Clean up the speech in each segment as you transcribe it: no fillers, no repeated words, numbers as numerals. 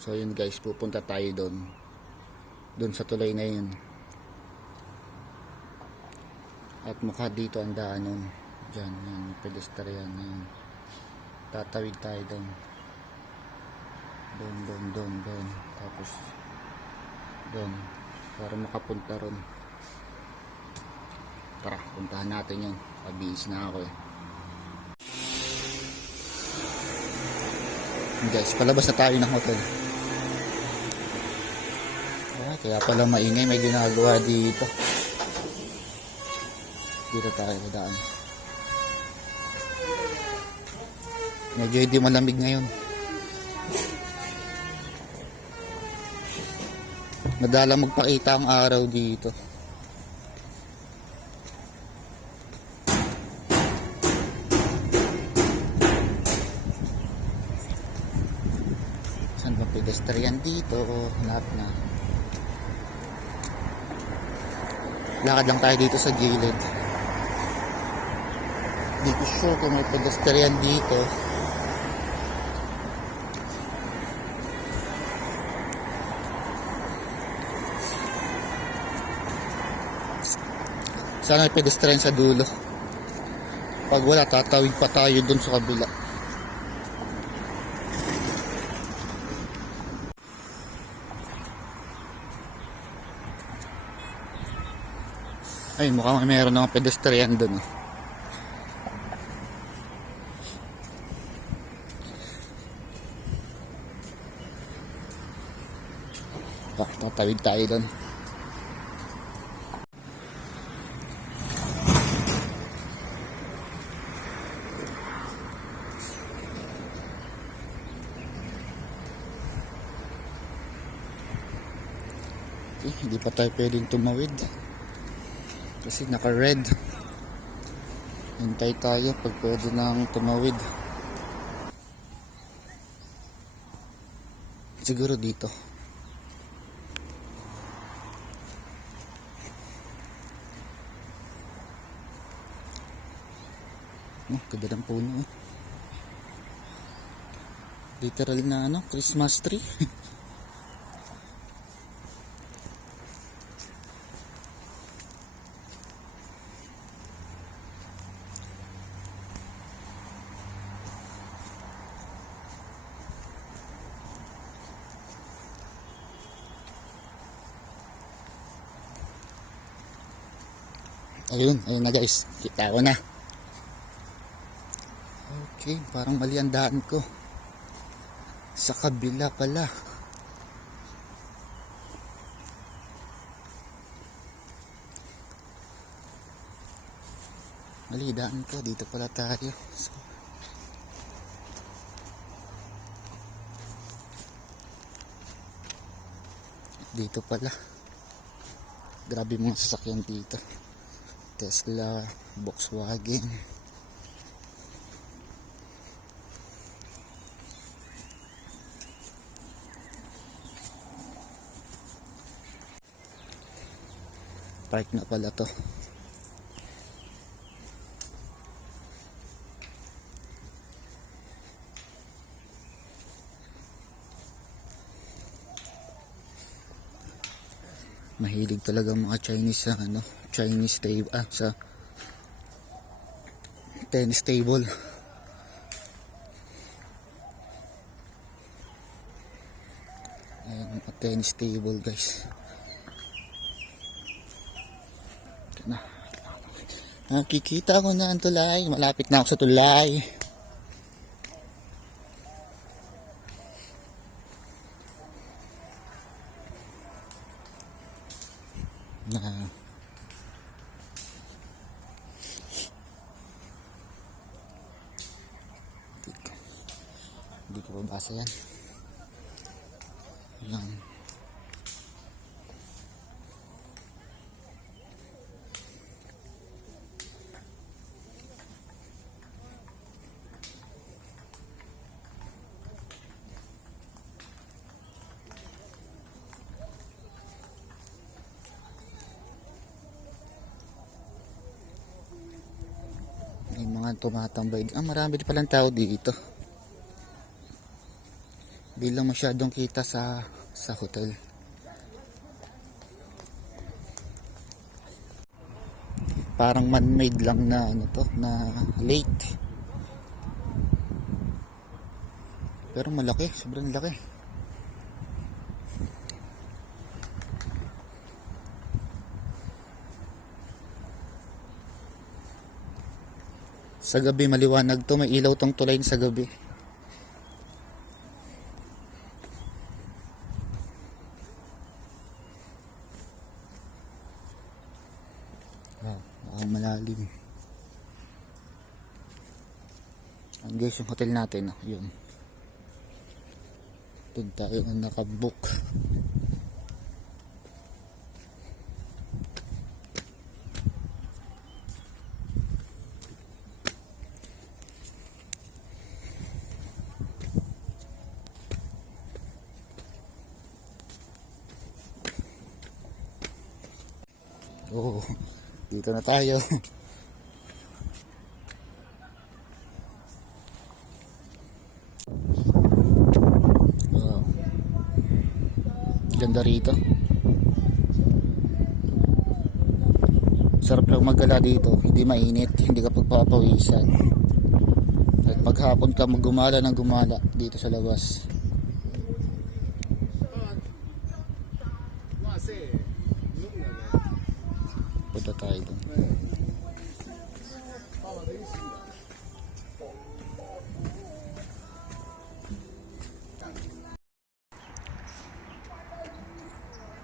So yun guys, pupunta tayo doon sa tulay na yun. At mukha dito ang daan nun. Diyan, yung pedestrian na yun. Tatawid tayo doon. Doon. Tapos doon. Para makapunta ron. Tara, puntahan natin yun. Pabihis na ako eh. Guys, palabas na tayo ng hotel. Kaya pala maingay, may ginagawa dito. Dito tayo daan. Medyo hindi malamig ngayon. Madalang magpakita ang araw dito. Saan ba pedestrian dito? Hanap na. Lakad lang tayo dito sa gilid. Hindi ko sure kung may pedestrian dito. Sana may pedestrian sa dulo. Pag wala, tatawid pa tayo dun sa kabila. Ay, mukhang mayroon ng pedestrian dun. Tatawid tayo dun. Hindi pa tayo pwedeng tumawid kasi naka-red. Hintay tayo pag pwede nang tumawid. Siguro dito. Ganda ng puno. Literal na Christmas tree. Ayun na guys, kita ko na. Okay, parang mali ang daan ko. Sa kabila pala. Mali daan ko, dito pala tayo. So, dito pala. Grabe mga sasakyan dito. Tesla, Volkswagen. Park na pala to. Mahilig talaga mga Chinese sa Chinese table sa tennis table. Ayan, tennis table guys. Nakikita ko na ang tulay. Malapit na ako sa tulay. Hindi ko babasa yan. Yan. May mga tumatambay. Marami din palang tao dito. Di lang masyadong kita sa hotel. Parang man-made lang na ano to, na lake. Pero malaki, sobrang laki. Sa gabi maliwanag to, may ilaw tong tulay sa gabi. Wow, malalim. Ang guys, yung hotel natin, yun. Doon tayo na nakabook. Oh, dito na tayo. Wow. Ganda rito. Sarap lang maggala dito, hindi mainit, hindi ka pagpapawisan. At paghapon ka gumala ng gumala dito sa labas. Punta tayo dun.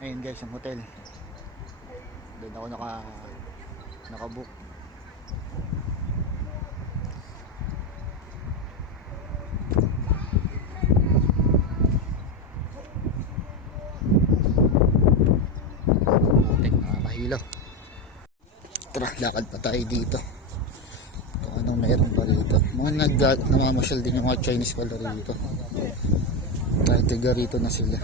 Ayun guys, ang hotel. Doon ako nakabook. Nakakahilo. Tara, lakad pa tayo dito. Kung anong meron pa dito. Mga namamasyal din yung mga Chinese pala rito. Dahil tiga rito na sila.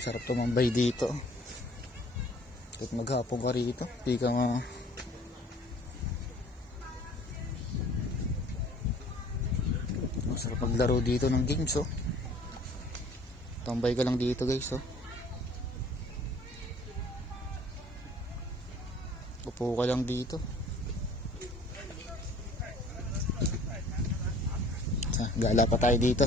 Sarap tumambay dito. Kahit maghapon ka rito, di ka sarap maglaro dito ng games, oh. Tambay ka lang dito guys, oh. Upo ka lang dito. Gala pa tayo dito.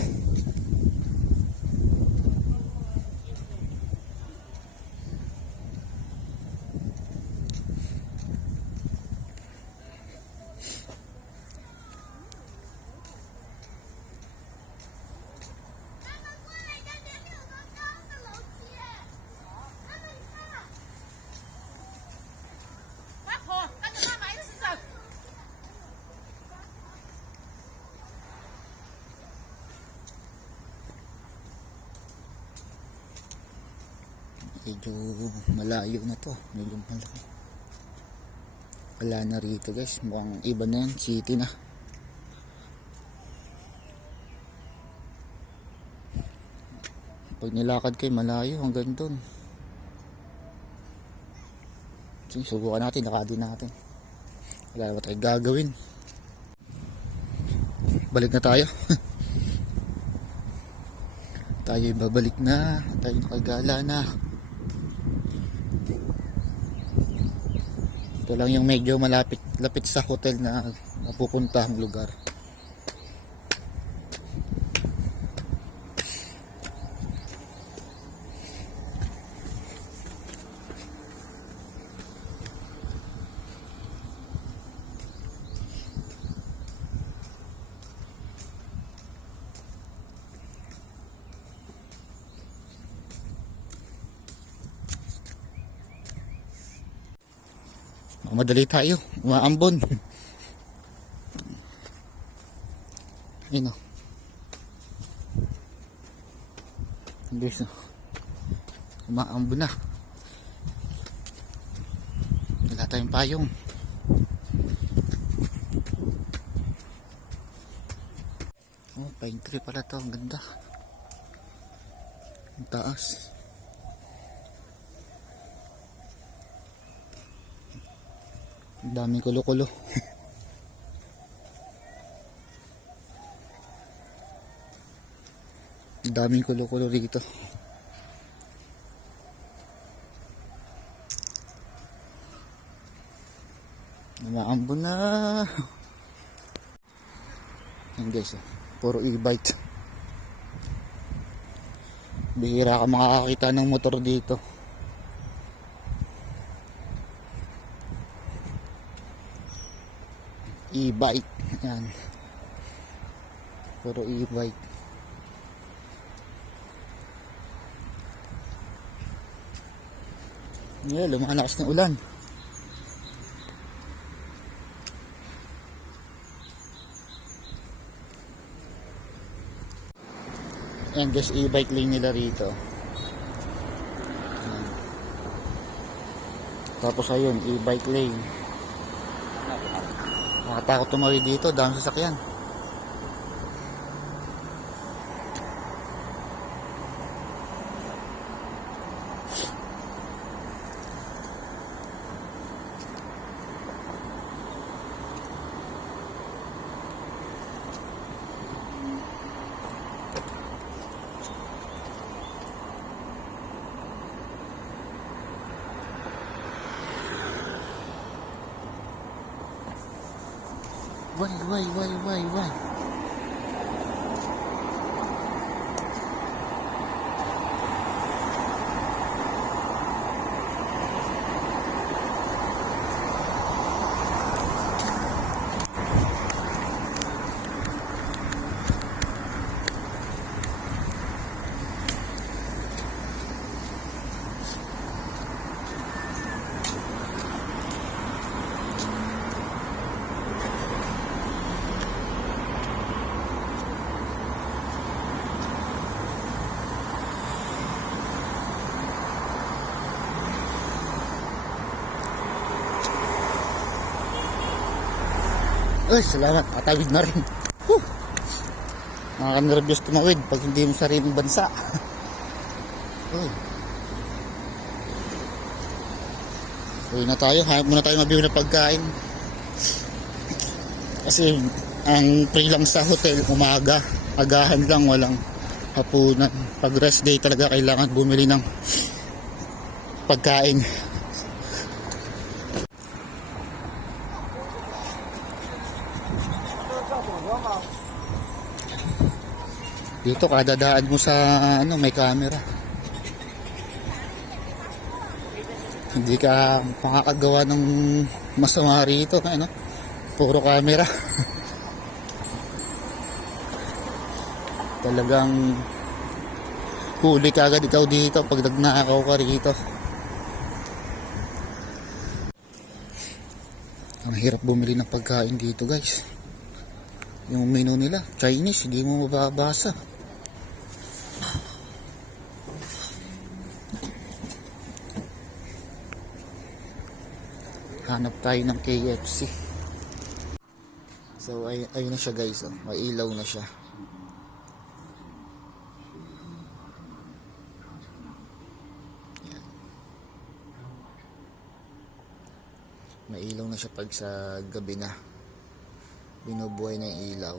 Medyo malayo na to, medyo malaki. Wala na rito guys, mukhang iba na yan, city na. Pag nilakad kayo malayo hanggang doon. Sige, subukan natin, lakadin natin. Wala ba tayo gagawin. Balik na tayo. Tayo babalik na, tayo nakagala na. Ito lang yung medyo lapit sa hotel na napupuntahang lugar. Madali tayo, umaambon. Ayun, oh. Guys, oh. Umaambon na. Wala tayong payong. Oh, pine tree pala to, ang ganda. Ang taas. Ang daming kulo-kulo. Daming kulo-kulo rito. Umaambon na. Yan guys, puro e-bike. Bihira ka makakakita ng motor dito. E-bike. Yan. Puro e-bike. Yan, lumalakas ng ulan. Yan guys, e-bike lane nila rito. Yan. Tapos ayun, e-bike lane. Nakatakot tumawid dito, dami sasakyan. Why? Ay, salamat. Atawid na rin. Nakaka-nervyos tumawid pag hindi mo sariling bansa. Uy. Uy na tayo. Hanap muna tayo mabibili na pagkain. Kasi ang free lang sa hotel, umaga. Agahan lang, walang hapunan. Pag rest day talaga kailangan bumili ng pagkain. Dito kadadaan mo sa may camera. Hindi ka makakagawa ng masama rito, puro camera. Talagang huli ka agad ikaw dito pag nagnakaw ka rito. Ang hirap bumili ng pagkain dito guys. Yung menu nila Chinese, hindi mo mababasa. Hanap tayo ng KFC. So ayun na siya guys, may ilaw na siya. Yan. May ilaw na siya pag sa gabi na. Binubuhay na yung ilaw.